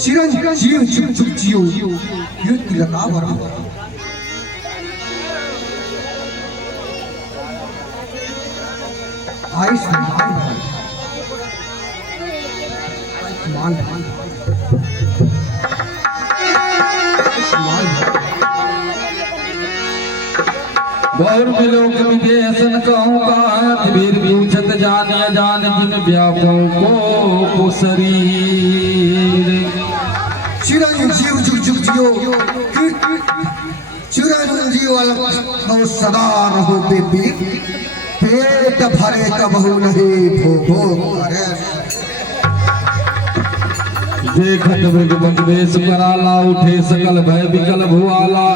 चिरंजीव जुग जुग जियो ये तिलका वरा आयुष्मान गौर मिलोग विदेशन कहूँ का वीर पूछत जानिया जान बिन व्यापों को शरीर चिरंजीव जुग जुग जियो चिरंजीव वाला सदा रहो बेबी पेट भरे कबहू नहीं भो करे देखत मृग वेश कराला उठे सकल भय विकल भुआला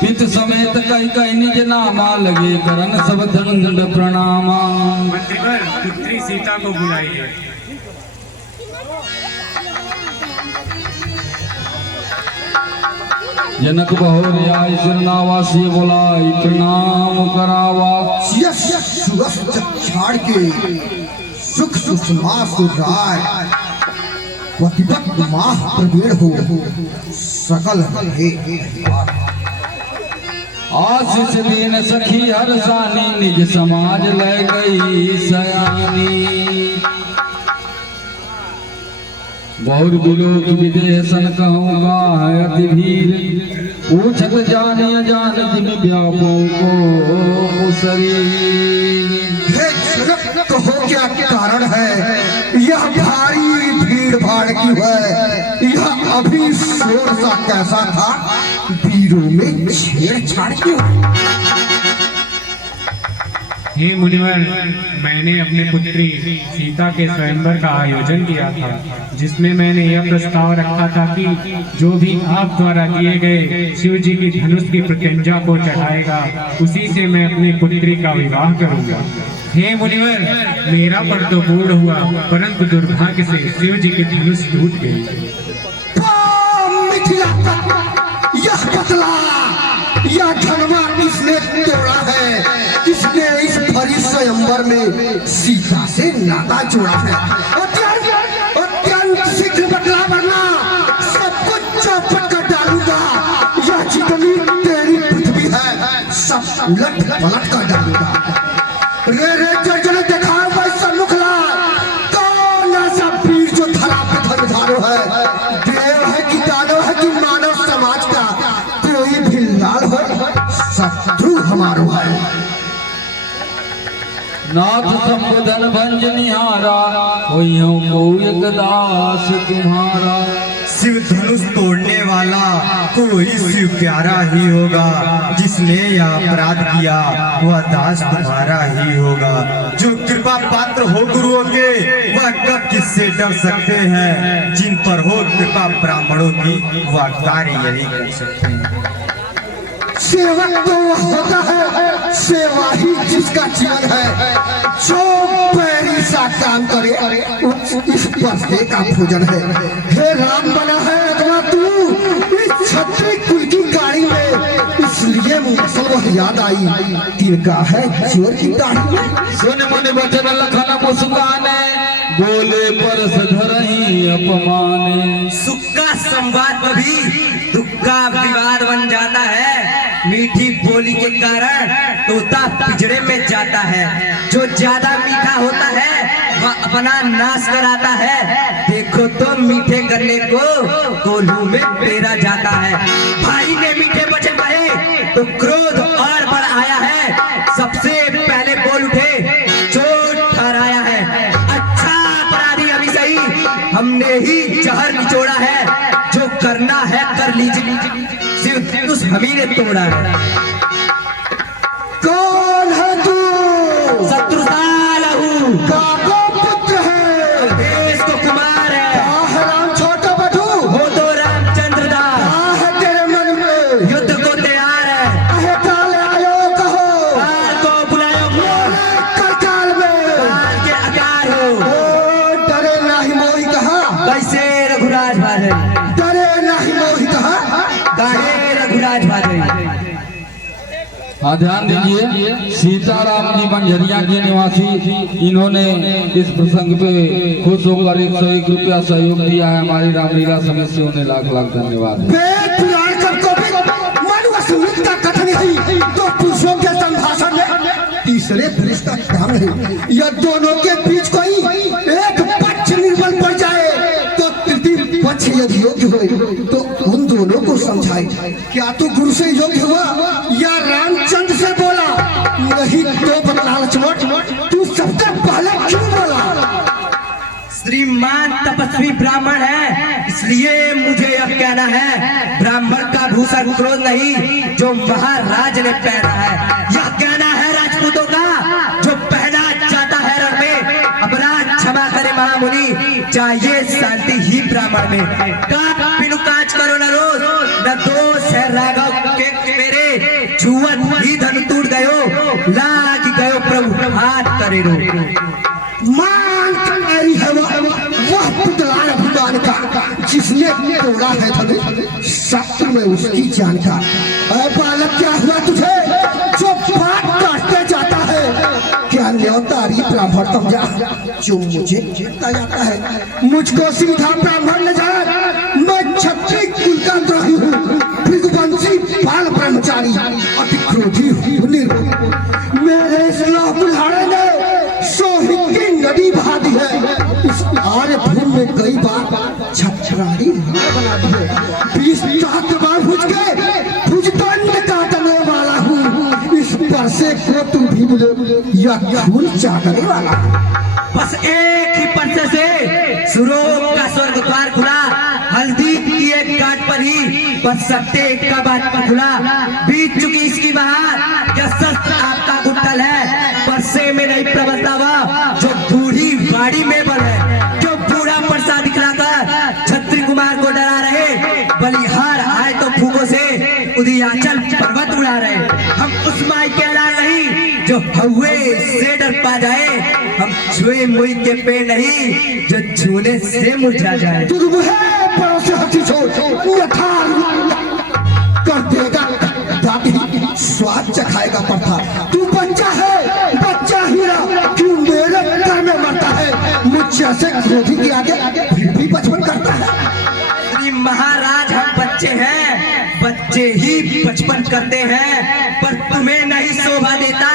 पित समेत कई कई निज नामा लगे करन सब दंड प्रणामा। मंत्रीवर पुत्री सीता को बुलाइए। जनक बहोर आय सिरनावासी बोलाई प्रणाम करावा। छाड़ के सुख सुषमा सुराय प्रतिपत माह प्रवीण हो सकल है आशीष दीन सखी हर सानी निज समाज ले गई सयानी। बहुर बिलोक विदेशन कहूँगा है अति भीर पूछत जाने अजान जिन व्यापों को शरीर। तो हो क्या कारण है यह भारी भीड़ भाड़ की है यह अभी शोर सा कैसा था वीरों में छेड़छाड़ क्यों। हे मुनिवर, मैंने अपने पुत्री सीता के स्वयंवर का आयोजन किया था जिसमें मैंने यह प्रस्ताव रखा था कि जो भी आप द्वारा दिए गए शिव जी की धनुष की प्रत्यंजा को चढ़ाएगा उसी से मैं अपनी पुत्री का विवाह करूंगा। हे मुनिवर, मेरा पर तो बूढ़ हुआ परंतु दुर्भाग्य से शिव जी की धनुष टूट गई। यह पतला यह धनवा किसने तोड़ा है किसने इस भरी स्वयंवर में सीता से नाता जोड़ा है। अत्यंत शीघ्र बदला वरना सब कुछ चौपट कर डालूंगा। यह जितनी तेरी पृथ्वी है सब उलट पलट कर डालूंगा। रे रे जर्जर दिखाओ वैसा मुखला कौन ऐसा वीर जो धरा पे धनुधारो है देव है कि दानव है कि मानव समाज का कोई भी लाल हो शत्रु हमारो है। नाथ संबोधन भंज निहारा होइयों को एक दास तुम्हारा। शिव धनुष तोड़ने वाला कोई शिव प्यारा ही होगा जिसने यह अपराध किया वह दास तुम्हारा ही होगा। जो कृपा पात्र हो गुरुओं के वह कब किससे डर सकते हैं जिन पर हो कृपा ब्राह्मणों की वह कार्य यही कर सकते हैं। सेवक तो होता है सेवा ही जिसका जीवन है जो पैरी सा काम करे इस बस्ते का भोजन है। हे राम बना है अथवा तू इस छत्री कुल की गाड़ी में इसलिए मुझे याद आई तिलका है चोर की दाढ़ी में। सुन मन बचन लखन मुस्काने बोले पर सधरही अपमाने। सुख का संवाद कभी दुख का विवाद बन जाता है। मीठी बोली के कारण तोता पिंजरे में जाता है। जो ज्यादा मीठा होता है वह अपना नाश कराता है। देखो तो मीठे गन्ने को कोल्हू में पेरा जाता है। भाई ने मीठे वचन कहे तो क्रोध और बढ़ आया है। सबसे पहले बोल उठे चोट ठहराया है। अच्छा अपराधी अभी सही हमने ही जहर निचोड़ा है। जो करना है कर लीजिए सिर्फ उस हमी ने तोड़ा है। कौन है तू? शत्रुसाल हूँ। काको पुत्र है देश को कुमार है। राम छोटा बधू हो तो रामचंद्र दास। है तेरे मन में युद्ध को तैयार है। काल आयो कहो काल को बुलायो काल में काल के आकार हो। डरे नाही मोहि कहा कैसे रघुराज भाजे डरे नाही मोहि कहा गाहे रघुराज भाजे। हाँ ध्यान दीजिए, सीताराम जी बंजरिया के निवासी, इन्होंने इस प्रसंग पे खुश होकर 101 रुपया सहयोग दिया है। हमारी रामलीला समिति से उन्हें लाख लाख धन्यवाद है। वेद पुराण को भी मानव स्मृति का कथन है तो पुरुषों के संभाषण में तीसरे पुरुष का काम है। यह दोनों के बीच कोई एक पक्ष निर्बल पड़ जाए तो तृतीय पक्ष यदि योग्य हो तो उन दोनों को समझाए। क्या तू गुरु से योग्य हुआ या रामचंद्र से बोला? नहीं तो बदला लक्ष्मण, तू सबसे पहले क्यों बोला? श्रीमान तपस्वी ब्राह्मण है, इसलिए मुझे यह कहना है, ब्राह्मण का भूषण क्रोध नहीं जो महाराज ने पहना है। यह कहना है राजपूतों का जो पहना जाता है रण में। अपराध क्षमा करे महामुनि, चाहिए शांति ही ब्राह्मण में। काट पिनु काज करो न रोज, न दोष है राघव के मेरे। छुअत ही धन टूट गयो, लाग गयो प्रभु हाथ करे रो। मान करी है वह पुतला भगवान का जिसने तोड़ा है धनुष शस्त्र में उसकी जान का। अरे बालक क्या हुआ तुझे जो बात काटते जाता है? क्या न्योतारी ब्राह्मण समझा जो मुझे जीतता जाता है? मुझको सीधा ब्राह्मण न जान, मैं क्षत्रिय कुल का द्रोही हूँ, भृगुवंशी बाल ब्रह्मचारी, अति क्रोधी हूँ, निर्भय। मेरे इस लौह कुल्हाड़े ने सोहित की नदी बहा दी है। इस आर्यभूमि में कई बार छछराड़ी बना दी है। 20 बार भुजदंड काटने वाला हूँ। इस परसे को तुम भी बोले या खून चाटने वाला। बस एक ही परसे से सुरोग का स्वर्ग द्वार खुला। हल्दी की एक काट पर ही बस सत्ते का बात खुला। बीत चुकी इसकी बहार, क्या शस्त्र आपका गुट्टल है? परसे में नहीं प्रबलता हुआ जो बूढ़ी बाड़ी में बल है। जो बूढ़ा परसा दिखलाकर छत्री कुमार को डरा रहे, बलिहार आए तो फूकों से उदयाचल पर्वत उड़ा रहे। हम उस माई के लाल नहीं जो हवे से डर पा जाए। हम छुए मुई के पेड़ नहीं जो छूने से मुरझा जाए। तुझ मुझे पड़ोसी हंसी छोड़ कर देगा दादी, स्वाद चखाएगा पड़ता। तू बच्चा है, बच्चा हीरा क्यों मेरे घर में मरता है? मुझसे से क्रोधी के आगे फिर भी बचपन करता है। श्री महाराज हम बच्चे हैं, बच्चे ही बचपन करते हैं, पर तुम्हें नहीं शोभा देता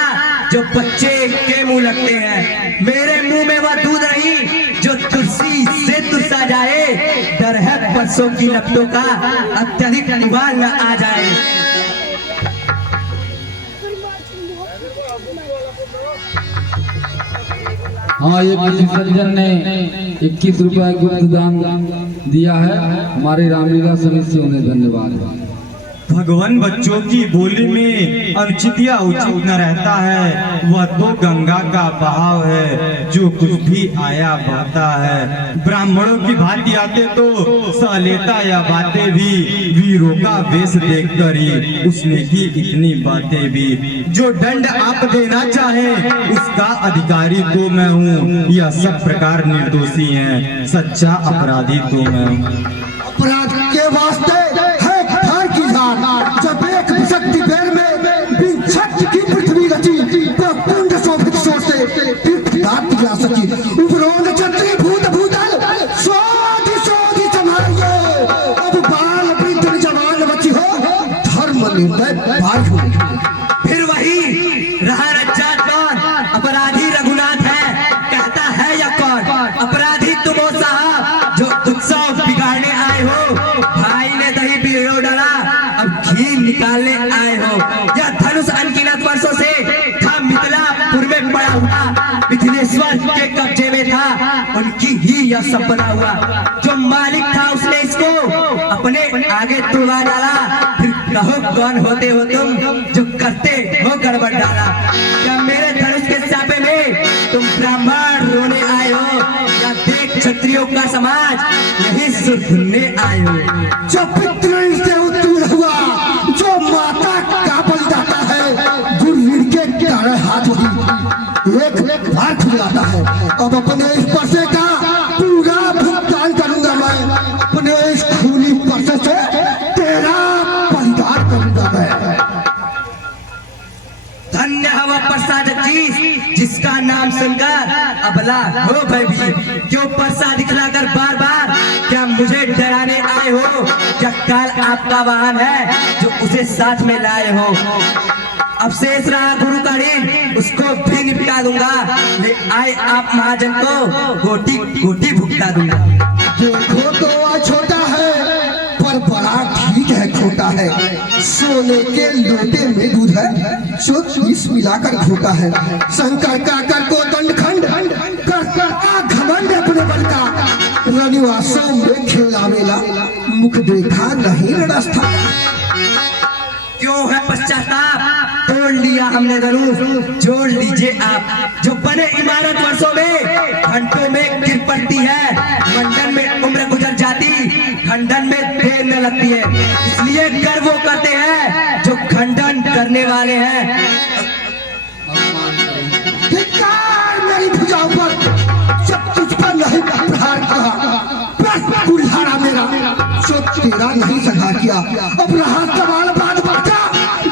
जो बच्चे के मुंह लगते हैं। मेरे मुंह में वह दूध नहीं जो तुलसी से तुलसा जाए। डर है परसों की लपटों का अत्यधिक निवाल न आ जाए। हाँ, ये किसी सज्जन ने 21 रुपया गुप्त दान दिया है। हमारी रामलीला समिति से उन्हें धन्यवाद है। भगवान बच्चों की बोली में अनुचित या उचित न रहता है। वह तो गंगा का बहाव है, जो कुछ भी आया बहता है। ब्राह्मणों की भांति आते तो सह लेता या बातें भी। वीरों का वेश देखकर ही उसने की इतनी बातें भी। जो दंड आप देना चाहे उसका अधिकारी तो मैं हूँ। यह सब प्रकार निर्दोषी हैं, सच्चा अपराधी तो मैं हूँ। अपराध के वास्ते जब एक शक्ति पैर में बिनछट की पृथ्वी रची तो कुंड शोभित सोच से तीर्थयात्री जा सकी। उपरोक्त क्षत्रिय भूत भूतल शोधि शोधि संभालिए। अब बाल वृद्ध जवान बच्ची हो, धर्म निर्णय भारी हो। फिर वही रहा रज्जात कौन? अपराधी रघुनाथ है, कहता है या कौन? अपराधी तुम हो साहब जो उत्सव बिगाड़ने आए हो। भाई ने दही बिगड़ो डाला, अब घी निकालने आए हो। यह धनुष अनगिनत वर्षों से था मिथिलापुर में पड़ा हुआ। मिथिलेश्वर के कब्जे में था, उनकी ही यह सपना हुआ। जो मालिक था उसने इसको अपने आगे तुड़वा डाला। फिर कहो कौन होते हो तुम जो करते हो गड़बड़ डाला? क्या मेरे धनुष के सापे में तुम ब्राह्मण रोने आए हो, या देख क्षत्रियों का समाज यही सुनने आए हो? जो पितृ से उत्तीर्ण हुआ, जो माता का बलिदाता है, गुरु के कारण हाथ एक बार खुलाता है। अब अपने इस परसे का पूरा भुगतान करूंगा मैं। अपने इस खूनी परसे से तेरा बलिदान करूंगा मैं। नीतीश, जिसका नाम सुनकर अबला हो भयभीत। क्यों परसा दिखलाकर बार बार क्या मुझे डराने आए हो? क्या काल आपका वाहन है जो उसे साथ में लाए हो? अब शेष रहा गुरु का ऋण, उसको भी निपटा दूंगा। ले आए आप महाजन को गोटी गोटी भुगता दूंगा। देखो तो वह छोटा है पर बड़ा ठीक है, छोटा है। सोने के लोटे में दूध है जो इस मिलाकर घोटा है। शंकर का कर को दंड खंड कर कर घमंड अपने बल का। रनिवासों में खेला मेला मुख देखा नहीं रड़स्था। क्यों है पश्चाताप? तोड़ लिया हमने धनुष, जोड़ लीजिए आप। जो बने इमारत वर्षों में घंटों में गिर पड़ती है। मंडन में उम्र गुजर जाती, खंडन में देर न लगती है। इसलिए कर वो करते हैं जो खंडन करने वाले हैं। धिक्कार मेरी भुजाओं पर, जब तुझ पर नहीं प्रहार किया। बस कुल्हाड़ा मेरा जो तेरा नहीं सखा किया। अब रहा सवाल बाद बचा,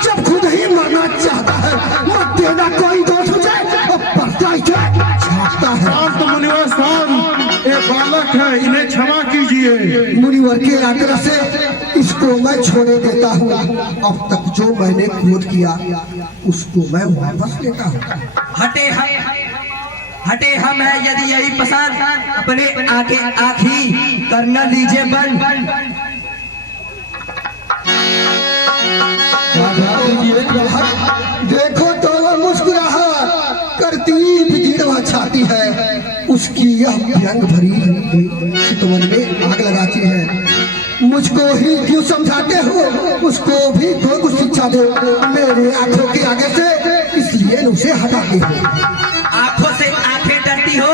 जब खुद ही मरना चाहता है। मत देना कोई दोष मुझे, अब पड़ता ही छापता है। शांत मुनिवर शांत, ये बालक है, इन्हें क्षमा कीजिए। मुनिवर के आग्रह से इसको मैं छोड़े देता हूँ। अब तक जो मैंने क्रोध किया उसको मैं वापस लेता हूँ। हटे हम है यदि यही पसंद, अपने आंखें आँखी करना लीजिए बंद। देखो तो वो मुस्कुराहट करती दृढ़ छाती है। उसकी यह व्यंग भरी चितवन में आग लगाती है। मुझको ही क्यों समझाते हो, उसको भी तो कुछ शिक्षा दो। मेरे आंखों के आगे से इसलिए उसे हटाते हो। आंखों से आंखें डरती हो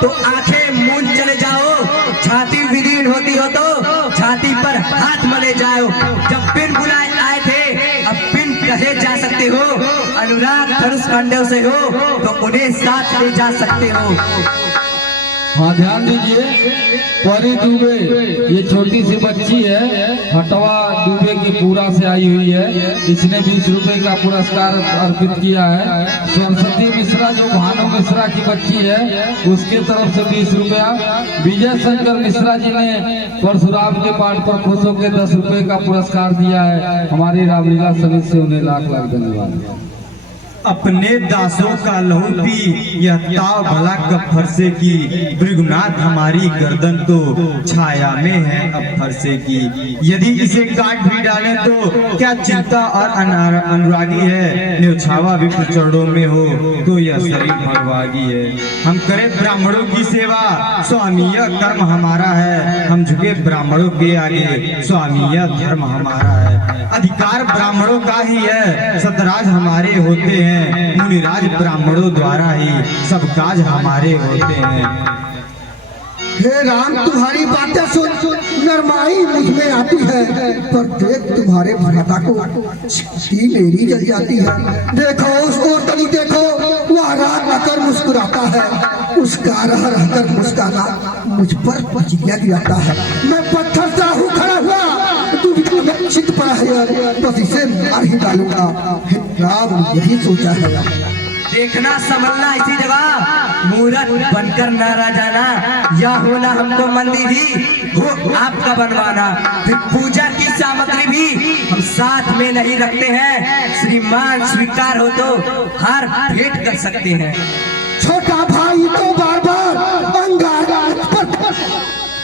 तो आंखें मूंद चले जाओ। छाती विदीर्ण होती हो तो छाती पर हाथ मले जाओ। जब बिन बुलाए आए थे अब बिन कहे जा सकते हो। अनुराग धनुष खंडों से हो तो उन्हें साथ ले जा सकते हो। हाँ ध्यान दीजिए, परी दुबे ये छोटी सी बच्ची है, हटवा दुबे की पूरा से आई हुई है। इसने 20 रुपए का पुरस्कार अर्पित किया है। सरस्वती मिश्रा जो भानु मिश्रा की बच्ची है उसके तरफ से 20 रुपया। विजय शंकर मिश्रा जी ने परशुराम के पाठ पर खुश होकर 10 रुपए का पुरस्कार दिया है। हमारी रामलीला समिति से उन्हें लाख लाख धन्यवाद। अपने दासों का लहू पी यह ताव भला कब फरसे की। भृगुनाथ हमारी गर्दन तो छाया में है अब फरसे की। यदि इसे काट भी डालें तो क्या चिंता और अनुरागी है। न्यौछावा विप्र चरणों में हो तो यह शरीर भगवागी है। हम करें ब्राह्मणों की सेवा, स्वामी यह कर्म हमारा है। हम झुके ब्राह्मणों के आगे, स्वामी यह धर्म हमारा है। अधिकार ब्राह्मणों का ही है, सतराज हमारे होते हैं। मुनिराज ब्राह्मणों द्वारा ही सब काज हमारे होते हैं। हे राम, तुम्हारी बातें सुन नरमाई मुझ में आती है, पर देख तुम्हारे भ्राता को छाती मेरी जल जाती है। देखो उसको तनी देखो, वह रात आकर मुस्कुराता है। उसका रह रहकर मुस्काना मुझ पर पचिया गिराता है। मैं पत्थर सा हूँ खड़ा हुआ, तू चित पड़ा है, बस इसे मार ही डालूंगा। हे राम, यही सोचा है। देखना समझना इसी जगह, मूर्त बनकर न रह जाना। या होना हमको मंदिर ही हो आपका बनवाना। फिर पूजा की सामग्री भी हम साथ में नहीं रखते हैं। श्रीमान स्वीकार हो तो हार भेंट कर सकते हैं। छोटा भाई तो बार बार अंगार पर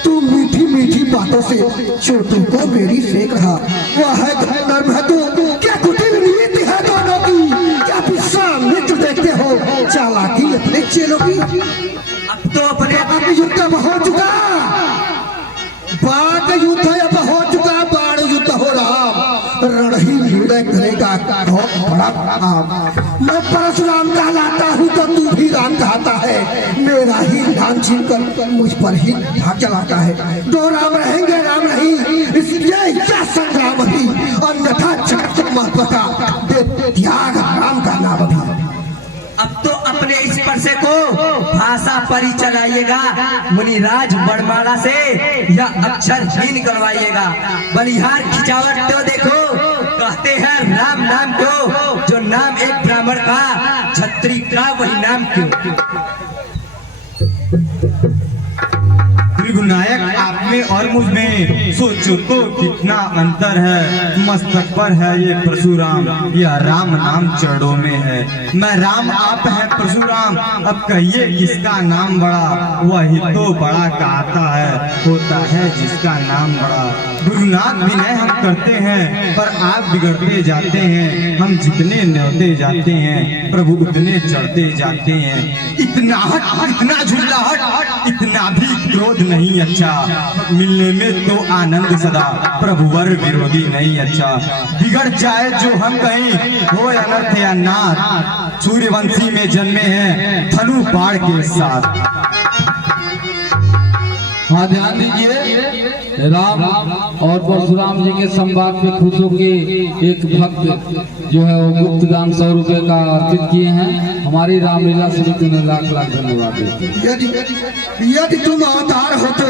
तू मीठी मीठी बातों से छोटू को मेरी सेक रहा। वह है नर्म है तू, क्या कुटिल नीति है दोनों की। क्या सामने तू देखते हो चालाकी अपने चेलों की। अब तो अपने युद्ध हो चुका, बाग युद्ध अब हो चुका, बाण युद्ध हो रहा। रण ही निर्णय करेगा बहुत बड़ा काम। मैं परशुराम कहलाता हूँ तो तू भी राम कहता है। मेरा ही नाम छीनकर मुझ पर ही धाक चलाता है। दो राम रहेंगे, राम नहीं, इसलिए क्या संग्राम ही। अन्यथा जगत महत्व का दे त्याग राम का नाम भी। अब तो अपने इस परसे को भाषा पर ही चलाइएगा। मुनिराज बड़माला से या अक्षर ही निकलवाइएगा। बलिहार खिंचावट तो देखो, कहते हैं राम नाम को, जो नाम एक ब्राह्मण का छत्री का वही नाम क्यों? त्रिगुणायक आप में और मुझ में सोचो तो कितना अंतर है। मस्तक पर है ये परशुराम, यह राम नाम चरणों में है। मैं राम, आप है परशुराम, अब कहिए किसका नाम बड़ा? वही तो बड़ा कहता है, होता है जिसका नाम बड़ा। गुरुनाथ विनय हम करते हैं पर आप बिगड़ते जाते हैं। हम जितने न्योते जाते हैं प्रभु उतने चढ़ते जाते हैं। इतना हट, इतना झुल्लाहट, इतना भी क्रोध नहीं अच्छा। मिलने में तो आनंद सदा, प्रभुवर विरोधी नहीं अच्छा। बिगड़ जाए जो हम कहीं, हो अनर्थ या नाथ, सूर्यवंशी में जन्मे हैं धनु बाण के साथ। हाँ, ध्यान दीजिए, राम और परशुराम जी के संवाद पे खुश होकर एक भक्त जो है वो गुप्त दान 100 रुपए का अर्पित किए हैं। हमारी रामलीला समिति ने लाख लाख धन्यवाद देते हैं। यदि तुम अवतार हो तो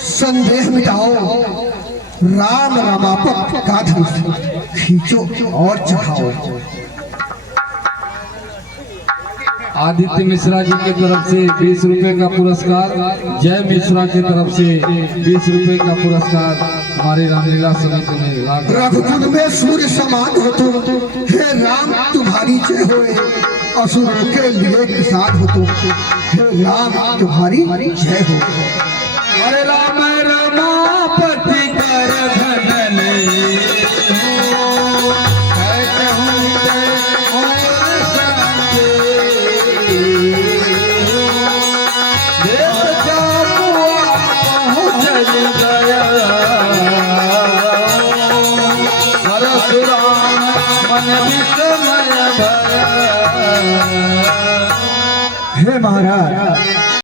संदेह मिटाओ, राम रमापत का धनुष खींचो और चढ़ाओ। आदित्य मिश्रा जी की तरफ से 20 रुपए का पुरस्कार, जय मिश्रा की तरफ से 20 रुपए का पुरस्कार हमारी रामलीला समिति ने लाख। रघुकुल में सूर्य समान हो तो, हे राम तुम्हारी जय होए। असुरों के लिए प्रसाद हो तो, हे राम तुम्हारी जय हो। अरे राम रमापति कर धन हे महाराज,